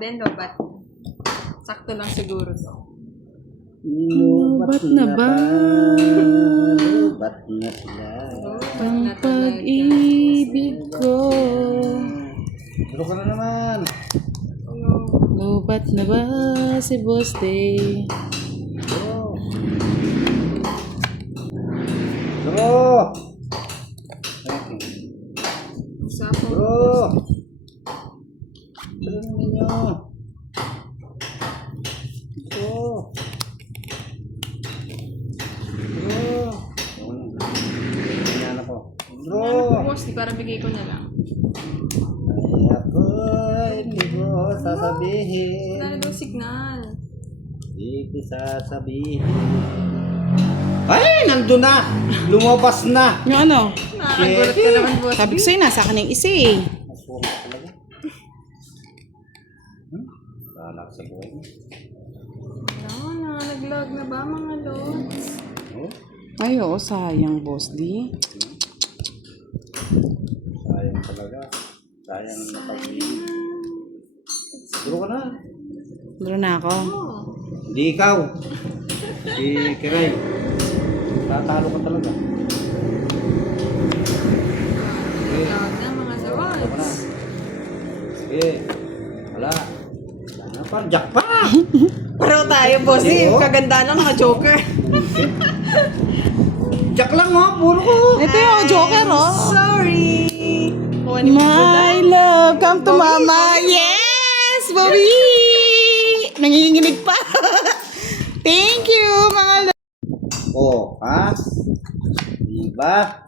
Then, lobat. Sakto lang siguro to. Lobat na ba? Lobat na sila. Ang pag-ibig ko. Pero ka na naman. Lobat na ba si Boss Day? Bro. Bro. Usapo. Bro. Tulungan ninyo. Bro. Bro. Ayan ako. Bro. Boss, di para bigay ko na lang. Ay ako, hindi ko sasabihin. Wala na daw signal. Hindi ko sasabihin. Ay, nandun na! Lumabas na! Yung ano? Nakagulat ka naman, boss. Sabi ko sa'yo, nasa akin yung isa eh. Masuwang ka talaga. Bahala ka sa buhay mo. Wala na, nag-log na ba mga lods? Oh, Ay, oo, sayang, Boss D. sayang talaga. Sayang na pag-ibig. Duro ka na. Duro na ako. Oo. Hindi ikaw. Si Kiray. Tatalo ka talaga. Nag-log na mga Ako na. lods. Sige. Wala. Wala na pa. Jack pa! Pero tayo, boss, Oo. kaganda ng mga joker. Jack lang oh. Puro ko. Ito yung Joker, oh. Sorry. My love, come to mama. Yes, Bobby! Nanginginig pa. Thank you, mga love. Oh, ha? Diba?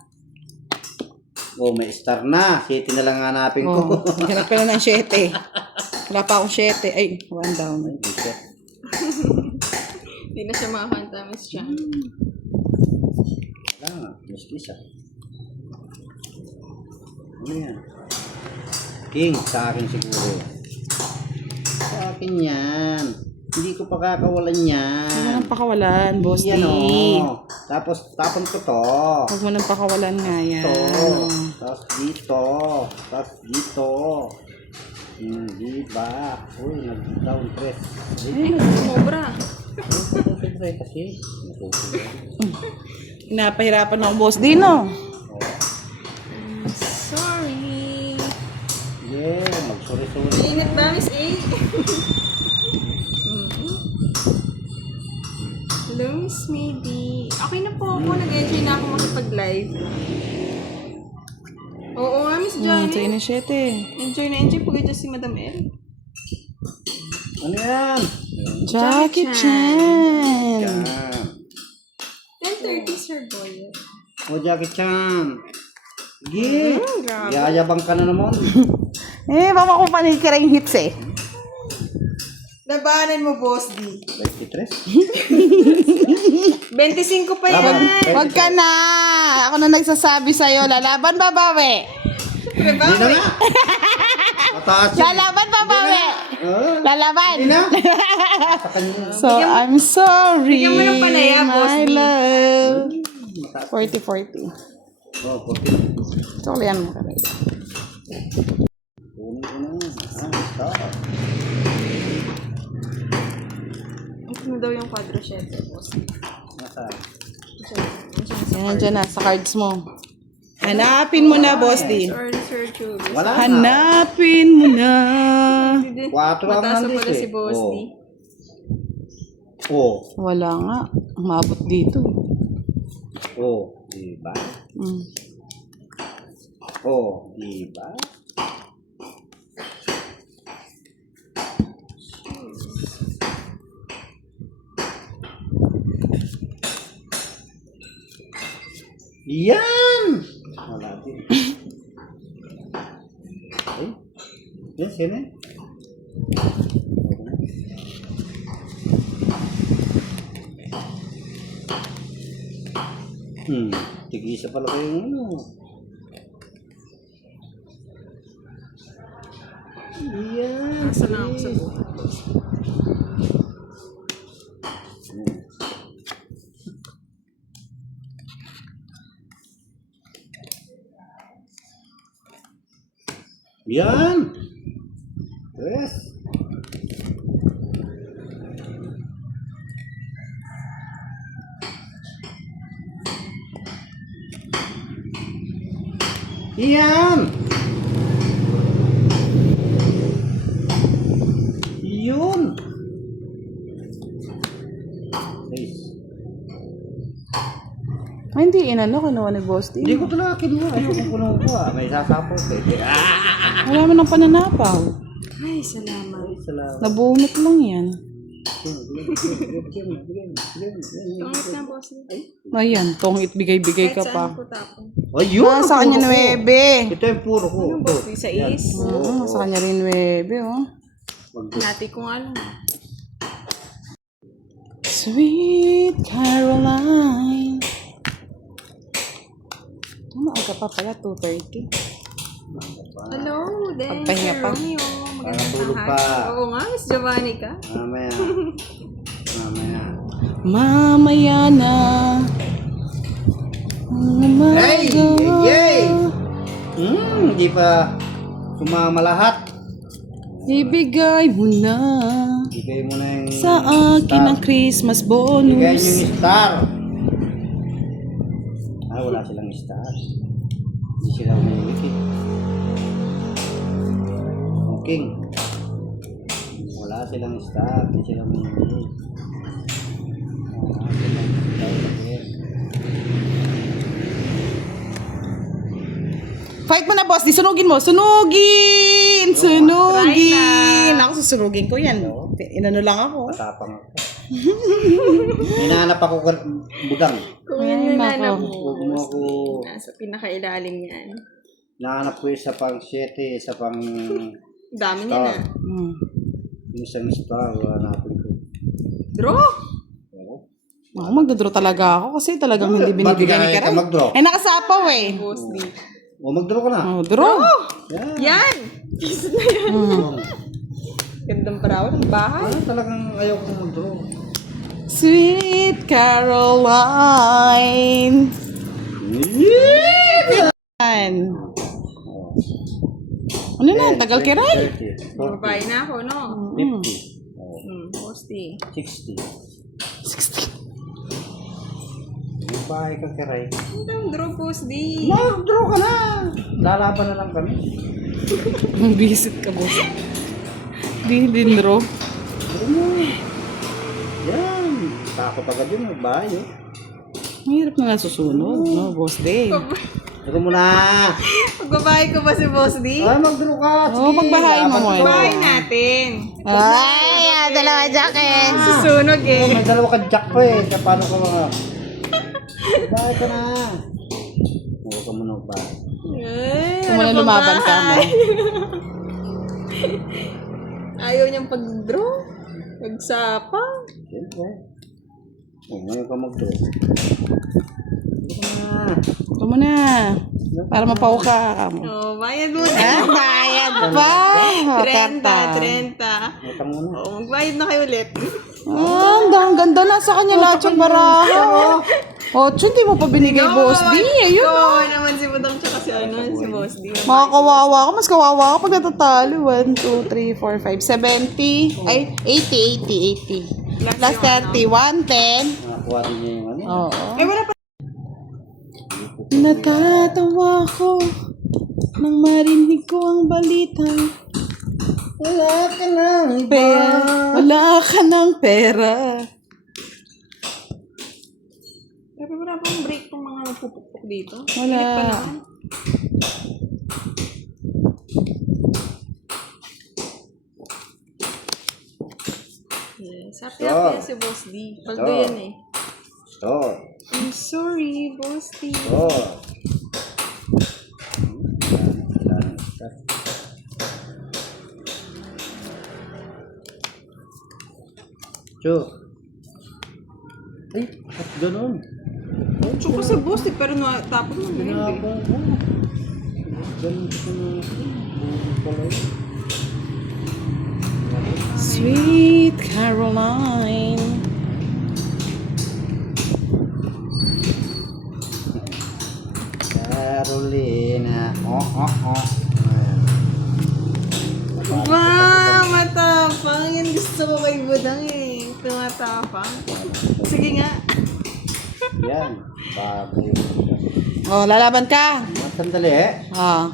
Oh, may star na. 7 na lang hanapin ko. Oh, hanap ka na ng 7. Wala pa akong 7. Ay, 1 down. Ay, di siya. Hindi na siya makakanta, Miss Chan. Wala nga. Miski siya. Ano yan? King, sa akin siguro. Sa akin yan. Hindi ko pa kakawalan yan. Huwag mo nang pakawalan, Boss D. Yan o. Tapos, tapon ko to. Huwag mo nang pakawalan nga yan. Ito. Tapos dito. Tapos dito. Hindi ba? Uy, nag-down press. Ay, sumobra. Nag-down kasi. Pinapahirapan ako, Boss D, no? Sorry. Yeah, mag-sorry-sorry. Mainit ba, Miss A? Hello, Miss Maybe. Okay na po ako. Nag-enjoy na ako makipag-live. Oo nga, Miss Sa'yo Johnny. na 7. Enjoy na enjoy po ito si Madam L. Ano yan? Jackie Chan. Yan. 10:30, Sir Boy. O, Jackie Chan. Sige. Grabe. Yayabang ka na naman. Eh, mama ko panikira yung hits eh. Labanan mo, Boss D. 23. 25 pa yan. Laban. Huwag ka na. Ako na nagsasabi sa'yo. Lalaban babawi. Hindi na nga. Mataas yun. Lalaban babawi. Lalaban. Hindi na. Sa kanya. So, I'm sorry. Bigyan mo ng panaya, Boss My D. love. 40-40. Oh, puti. Suklian mo ka rin. Kunin ko na. Stop. Ito daw yung quadro 7, Boss D. Nasaan? Yan, nandiyan na. Sa cards mo. Hanapin mo na, Boss D. Or Sir Julius. Wala na. Hanapin mo na. 4 ang Mataas nandito pala eh. si Boss D. Oh. Wala nga. Umabot dito. Oh. Diba? Mm. Oh. Diba? Yan! Wala din. Ay. Yan, sino eh? Tig-isa pala kayong ano. Yan. Asa na ako sa buhay. Yan. Yes. Yan! Yun! Please. Ay, hindi. Inano, kinuha ni Boss D. Hindi ko talaga kinuha. Ayoko kuno ko ah. May sasapot eh. Wala mo ng pananapaw. Ay, salamat. Salamat. Nabumit lang yan. Tungit na, boss. Ayan, tongit bigay-bigay ka Kahit pa. saan ko tapon. Ayun! Ah, sa kanya 9. Ito yung puro ko. Ano, boss? Sa is. Sa kanya rin 9, oh. Nati kung ano. Sweet Caroline. Maaga pa pala, 2:30. Hello, then. Pagpahinga pa. Romeo. Magandang Tulog tanghali. pa. Oo nga, Miss Giovanni ka. Mamaya. Mamaya. Mamaya na. Hey! Yay! Hindi pa sumama lahat. Ibigay mo na Bigay mo na yung sa akin ang Christmas Bigay nyo bonus. yung star. Wala silang star. Hindi sila umiiwit eh. King. Wala silang star. Hindi sila umiiwit. Wala silang star. Fight mo na, boss. Di sunugin mo. Sunugin! Sunugin! Ako susunugin ko yan. Inano lang ako. Matapang ako. Hinahanap ako budang. Kung yan Ay, nananap nako. mo. Huwag mo ako. Nasa pinakailalim yan. Hinahanap ko isa pang 7, isa pang Dami niya na. yung isang star. Hanapin ko. Draw! Ako magdadraw talaga ako kasi talagang hindi binibigyan ni Bakit ka Karay. mag-draw? Ay, nakasapaw eh. Boss D. O mag-draw ka na. Oh, draw. Yan. Yan! Piso na yan. Gandang parawan ng bahay. Ano talagang ayaw ko mag-draw. Sweet Caroline. Yan. Ano na? Tagal Kiray. 30, 40, Babae na ako, no? 50, Boss D. 60. 60. Yung bahay ka kiray. Ang tang draw, Boss D. Mag-draw ka na. Lalaban na lang kami. Visit ka, boss. Di din draw. Draw mo. Yan. Takot agad yun. Magbahay eh. Mahirap na nga susunod, no, boss day. Draw mo na. Magbabahay ko ba si Boss D? Ay, mag-draw ka. Oo, magbahay mo mo. Bahay natin. Ay, dalawa jacket. Susunog eh. May dalawa ka jack pa eh. Kaya paano ka mga... Magbahay ka na. Huwag ka muna magbahay. Ay, Kung ano wala pa lumaban ba? ka mo. Ayaw niyang pag-draw. Magsapa. Siyempre. Ngayon ka mag-draw. Ito mo na. Para mapaw ka. Oh, bayad muna. Ah, bayad pa. 30. Ito muna. Oh, magbayad na kayo ulit. Ang ganda na sa kanya lahat yung baraha. Oh, hindi mo pa binigay, boss D. Ayun. Oo naman si Budang tsaka si ano, si Boss D. Makakawawa ka. Mas kawawa ka pag natatalo. 1, 2, 3, 4, 5, 70. Ay, 80. Plus 30. 110. Nakakuha din niya yung ano. Oo. Eh, wala pa. Natatawa ko nang marinig ko ang balitang Wala ka lang iba. pera. Wala ka ng pera. Pero wala pang break tong mga nagpupukpuk dito. Wala. Init pa naman. Yes, happy si Boss D. Paldo yan eh. Store. I'm sorry, Boss D. Store. Cho. Ay, at ganun. Tsoko si Boss D, pero natapos mo na yun eh. Ginagawa ko. Ganun ko na. Pala yun. Sweet Caroline. Carolina. Wow, matapang. Yan gusto ko kay Budang eh. Tumatapang. Sige nga. Yan. Bago. Oh, lalaban ka. Mata sandali. Ah.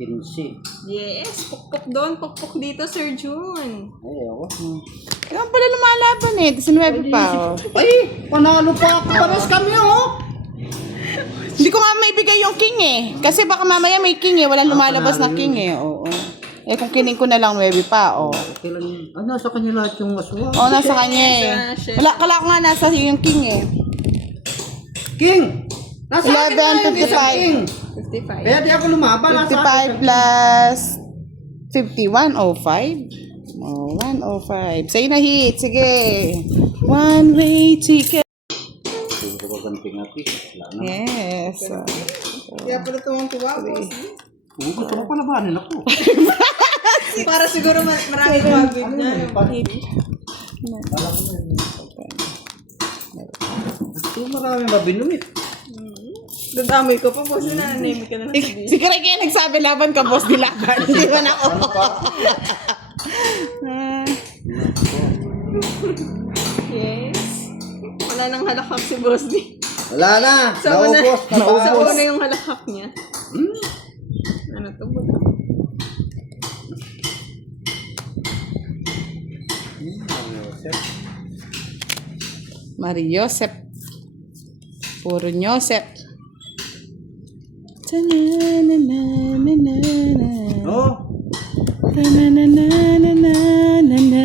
15. Yes, pukpok doon, pukpok dito, Sir June. Ay, ako. Kaya pala lumalaban eh. 19 pa. Oh. Ay, panalo pa ako. Pares kami, oh. Hindi ko nga maibigay yung king eh. Kasi baka mamaya may king eh. Walang lumalabas na king eh. Oo. Eh kung kining ko na lang 9 pa. Oh. Okay lang yun. Ah, nasa kanya lahat yung aswang. Oo, nasa kanya eh. Wala, kala ko nga nasa yung king eh. King! Nasa akin na yung 11, isang king. 55. Kaya di ako lumaban. Nasa akin. 55 plus 50, 105. Oh, 105. Sa'yo na hit. Sige. One way ticket. Hindi ko ganting natin. Wala na. Yes. Kaya pala tuwang-tuwa, boss. Gusto ko palabanin ako. Para siguro maraming mabig na. Gusto marami mabinumit. Dadamay ko pa, boss. Nananahimik ka na lang sabihin. Si Craig kaya nagsabi laban ka, boss. Dilaban. Hindi man ako. Yes. Wala nang halakak si boss D. Wala na. Sa una, Naubos. sa una yung halakak niya. Ano to? Mariosep. Puro Nyosep. Ta-na-na-na-na-na-na. Oh, Ta-na-na-na-na-na-na.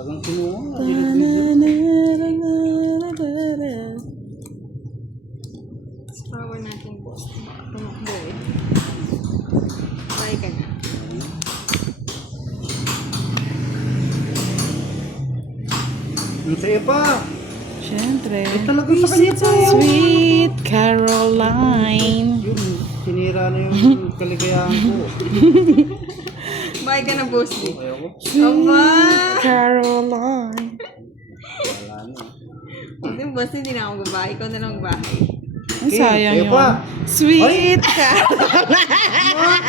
talagang kinuha. Ta-na-na-na-na-na-na. Power natin, boss. Tumakbo eh. Try ka na. Ang saya pa. Siyempre. Talagang sa kanya pa. Sweet Caroline. Yun, sinira na yung kaligayahan ko. Bye ka na, boss D. Kaya ko. Aba! Caroline. Wala na. Hindi, boss, hindi na ako babae. Ikaw na lang babae. Ang sayang kayo yun. pa. Sweet Caroline.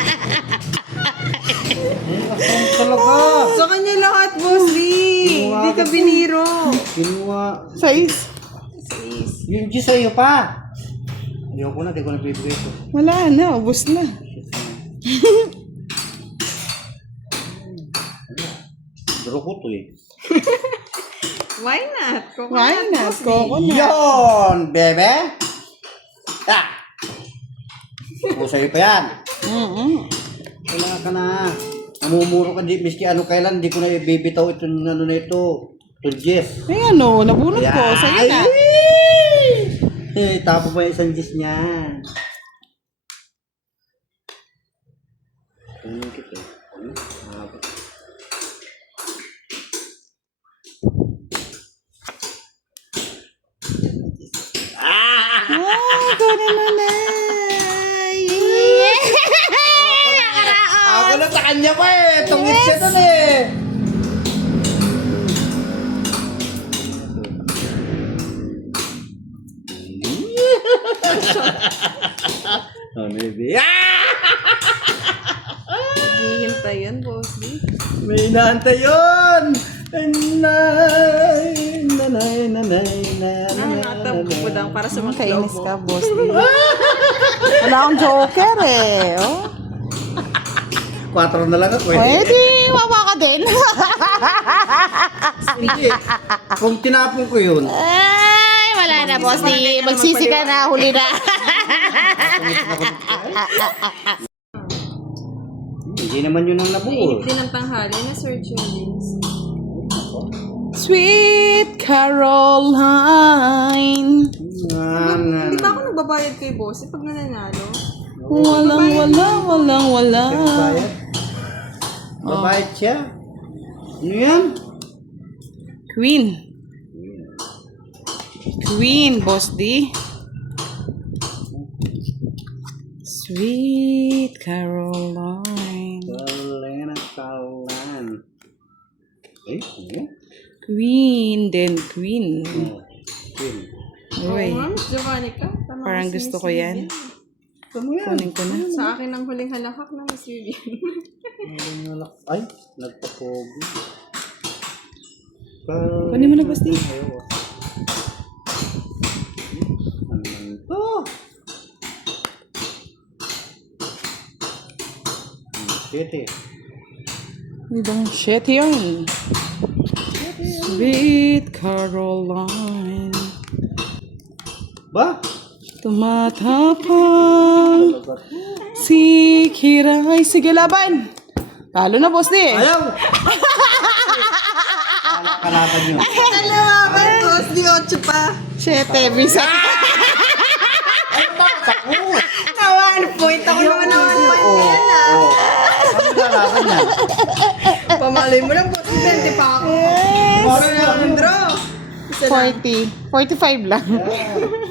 Asam talaga. Sa kanya lahat, boss D. Hindi ka biniro. Kinuha. Size. Yung G sa'yo pa. Ayoko na, di ko nabibigay ito. Wala na, ubos na. Duro ko to eh. Why not? Why not? Coconut. Yon, bebe. Ah! O sa'yo pa yan. Wala ka na. Namumuro ka di, miski ano kailan, di ko na ibibitaw ito, ano na ito. Itong Jess. Ay ano, nabunot ko. Sa'yo na. Eh, tapo ba yung isang Jess niya? Kunin kita eh. Mahaba. Ah, kunin mo na. Ako na sa kanya pa eh. Tungit siya doon eh. Oh, maybe. Hihintay yan, boss D. May inaantay yun! Nanay, nanay, nanay, nanay, Natabudang para sa mga Kainis ka, boss. Wala akong joker eh. Oh. 4 na lang ako eh. Pwede, wawa ka din. Hindi. Kung tinapon ko yun, Ay, wala na, boss. Magsisi ka na, huli na. hindi naman yun ang nabuo. Inip din ang tanghali na Sir Julius. Sweet Caroline. Di ba ako nagbabayad kay boss pag nananalo? Walang. Bayad? Babayad siya? Ano yan? Queen, boss D. Sweet Caroline. Kalan. Eh, ano? Queen. Oh, yun. Uy, Ma'am, Giovanni ka? Tama parang si gusto Miss ko yan. Vivian. Ano yan? Kunin ko na. Sa akin ang huling halakak na Miss Vivian. Ay, nagpapogi. Kunin mo na, boss D. Ano man ito? City. Ibang shit yun. Sweet Caroline. Ba? Tumatapang si Kiray. Sige, laban. Talo na, boss di. Ayaw! Kalaban nyo. Kalaban, boss. Di 8 pa. 7, bisa. Na 1 point. Ako naman na 1 point Oo. yan ah. Oo. Ano kalaban niya? Pamalay mo lang, boss. 20 pa ako. Para na akong draw. Isa lang. 40. 45 lang.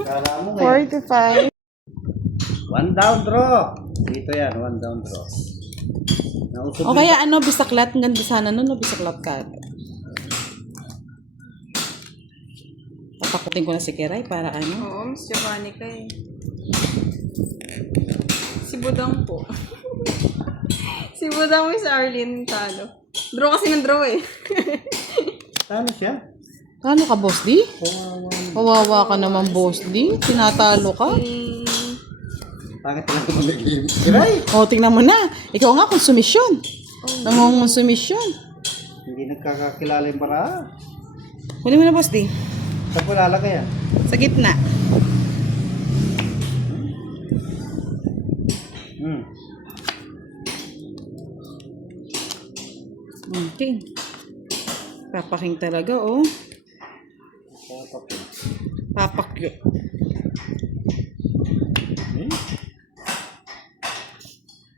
Kala mo ngayon. 45. One down draw. Dito yan, one down draw. Nausog O kaya ano, bisaklat. Ang ganda sana nun, no? Bisaklat ka. Tapakutin ko na si Kiray para ano. Oo, Miss Giovanni ka eh. Si Budang po. Si Budang, Miss Arlene, talo. Draw kasi ng draw eh. Talo siya. Talo ka, boss di? Kawawa ka naman, boss di. Tinatalo ka. Bakit lang ko mag-game? Kiray! O, tingnan mo na. Ikaw nga, konsumisyon. Nangongonsumisyon. Hindi nagkakakilala yung bara. Kunin mo na, boss di. Saan ko lalagay yan? Sa gitna. Okay. Papaking talaga, oh. Papakyo.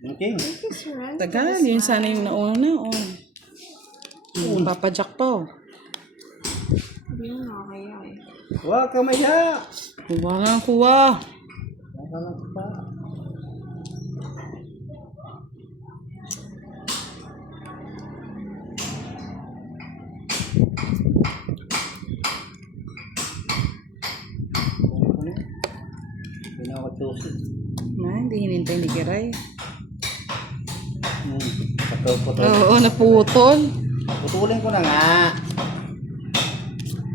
Okay. Tagal. Yun sana yung nauna, oh. Papajack pa, oh. Hindi mo nakakaya eh. Huwag ka maya! Kuha nga, kuha. Huwag ka lang pa. Hindi na ako susi. Hindi hinintay ni Kiray. Putol. Oo, naputol. Putulin ko na nga.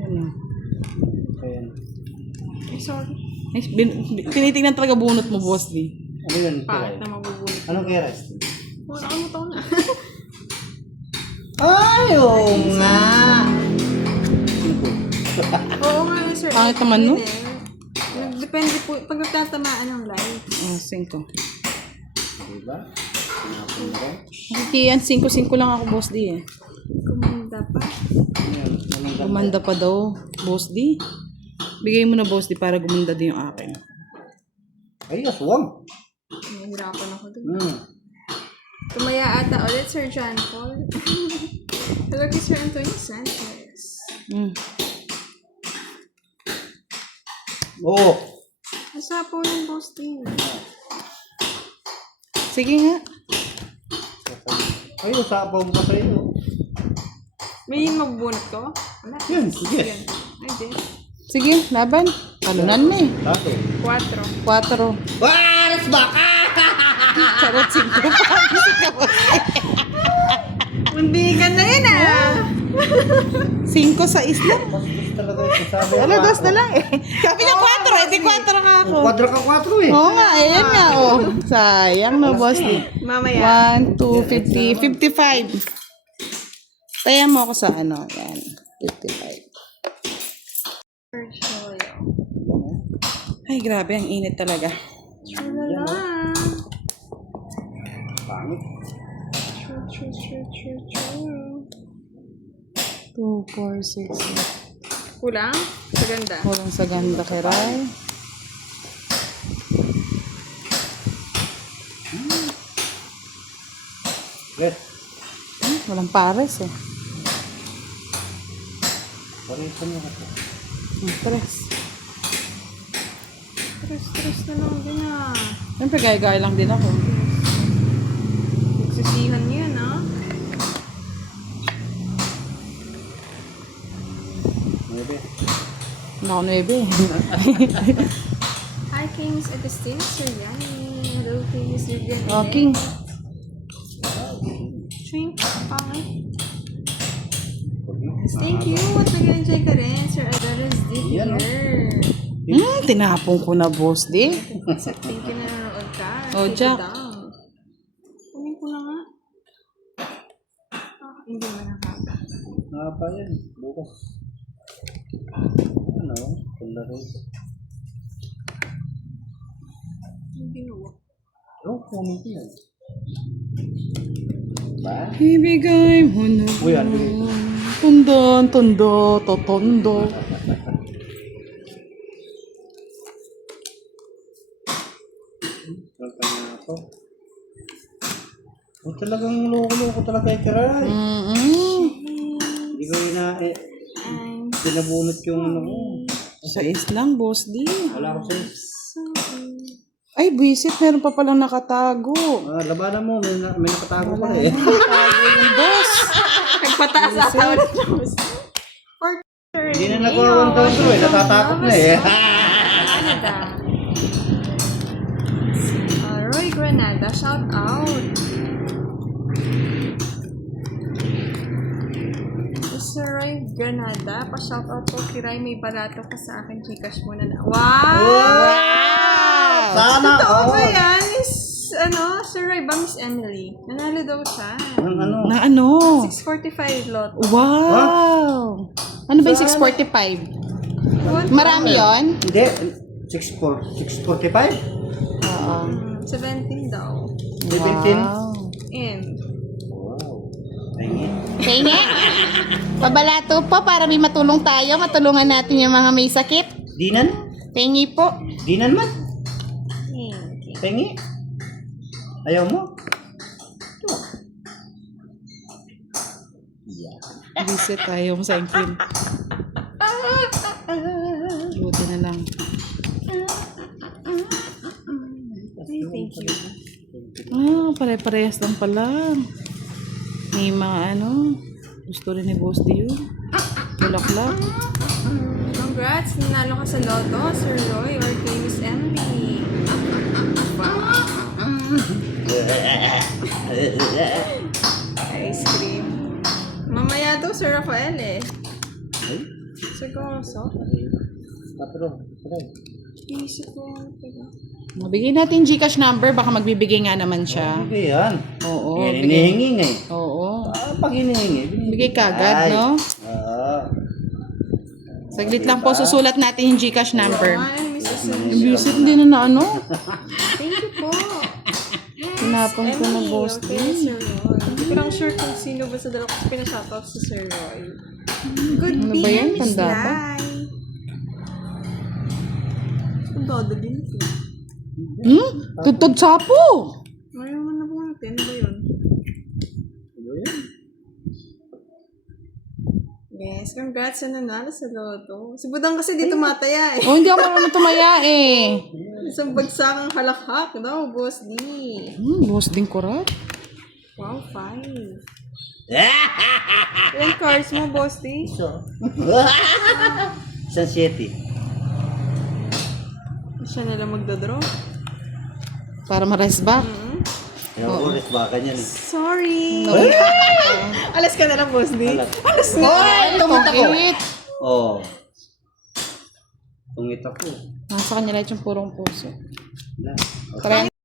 Ano? Ayan. Eh, sorry. Ay, tinitingnan talaga bunot mo, boss di. Ano yun? Paat Kiray? na mabubulit. Anong keres? Oo, nakalimutan ko na. Ay, oo nga. Oo nga, sir. Pangit naman, no? Depende po, pag nagtatamaan ng light. 5. Diba? Sinapin mo. Hindi yan, 5-5 lang ako, boss di eh. Kumanda pa. Ayan. Anong ganda? Gumanda pa daw, boss di. Bigay mo na, boss di, para gumanda din yung akin. Ay, aswang. Nahihirapan ako dun. Tumaya ata ulit, Sir John Paul. Hello kay Sir Antonio Sanchez. Oo. Asa po ng boss din. Sige nga. Ay, usapaw mo pa sa'yo. May mabubunot ko? Wala. Yan, sige. Ay, di. Sige, laban. Talunan na eh. Dati. 4. 4. Waras baka! Charot, 5. Hindi ka na yun ah. 5 sa isla. Bastos talaga ito. Sabi Ano, 2 na lang eh. Sabi niya 4, edi 4 nga ako. Kwadra ka 4 eh. Oo nga, ayan nga, oh. Sayang na, boss di. Mamaya. 1, 2, 50, 55. Taya mo ako sa ano, yan. 55. Ay, grabe, ang init talaga. Chalala. Pangit. 2, 4, 6. Kulang? Sa ganda. Kulang sa ganda, Kiray. Yes. Walang pares eh. Parito mo ako. 3. Stress na lang din ah. Siyempre, gaya-gaya lang din ako. Nagsisihan yan ah. Maybe. Ako 9. Hi, Kings Agustin, Sir Yanni. Hello, Kings Vivian. Okay. Shrimp, pangit. Thank you. Once again, enjoy ka rin, Sir Adonis D. Yan, oh. here. Tinapon ko na, boss, di. Thank you na nanonood ka. Oh, Take it Jack. down. Kunin ko na nga. Hindi mo nakaba. Nga pa yan. Bukas. Ano? Tularo. Hindi mo. Oh, kunin ko yan. Ba? Ibigay mo na. Uy, ano Tundon, tondo, totondo. Wala na ako. Oh, talagang loko-loko talaga yung kiray. Hindi ko pinabunot yung ano ko. Sa lang, boss D. Wala ko sa'yo. Ay, visit, meron pa palang nakatago. Labanan mo, may nakatago pa eh. Nakatago yung boss. Nagpataas ata ulit. Hindi na nagawa 1,000 eh. Natatakot na eh. Canada. Roy Granada, shout out. Sir Roy Granada, pa-shout out po. Kiray, may balato ka sa akin. Gcash mo na. Wow! Sana Totoo all. ba yan? Sir Roy ba, Miss Emily? Nanalo daw siya. Ano? Na ano? 645 lot. Wow! Ano ba yung 645? Marami yon? Hindi. 645? Oo. 17 daw. 17? Wow. And, Wow. Tingin. Kaya pabalato po para may matulong tayo. Matulungan natin yung mga may sakit. Dinan? Tingi po. Dinan man? Tingi? Ayaw mo? Ito. Yeah. Visit tayo sa angkin. Buti na lang. thank you. Pare-parehas lang pala. May mga gusto rin ni Boss D yun. Bulaklak. Congrats! Nanalo ka sa Lotto, Sir Roy, or kay Miss Emily. Ice cream. Mamaya daw, Sir Rafael eh. Ay? Seryoso? Patro. Isip ko. Mabigay natin Gcash number. Baka magbibigay nga naman siya. Hindi yan. Oo. Hinihingi nga eh. Oo. Pag hinihingi. Bigay kagad, no? Oo. Saglit lang po. Susulat natin yung Gcash number. Ay, Mrs. Visit hindi na Thank you po. Tinapon ko na Boss D. Okay, Sir Roy. Hindi ko lang sure kung sino ba sa dalawa kasi pinashoutout si Sir Roy. Good Ano day, ba yan? Miss Tanda ba? Lai. Ang dodo din ito. Tutod sapo. Mayroon man na po natin. Ano ba yun? Yes, congrats sa nanalo sa Lotto. Si Budang kasi dito mataya eh. Oh, hindi ako marunong tumaya eh. Isang bagsakang halakhak daw, Boss D. Boss din kurat. Wow, 5. Ilang cards mo, Boss D? So. Isang 7. Siya na lang magdodraw. Para ma-rest back. Yung oras ba? Ganyan eh. Sorry. Alas ka na lang, Boss D. Alas na. Ay, tumit. Oo. Tungit ako. Nasa kanya lahat yung purong puso. Wala. Tara.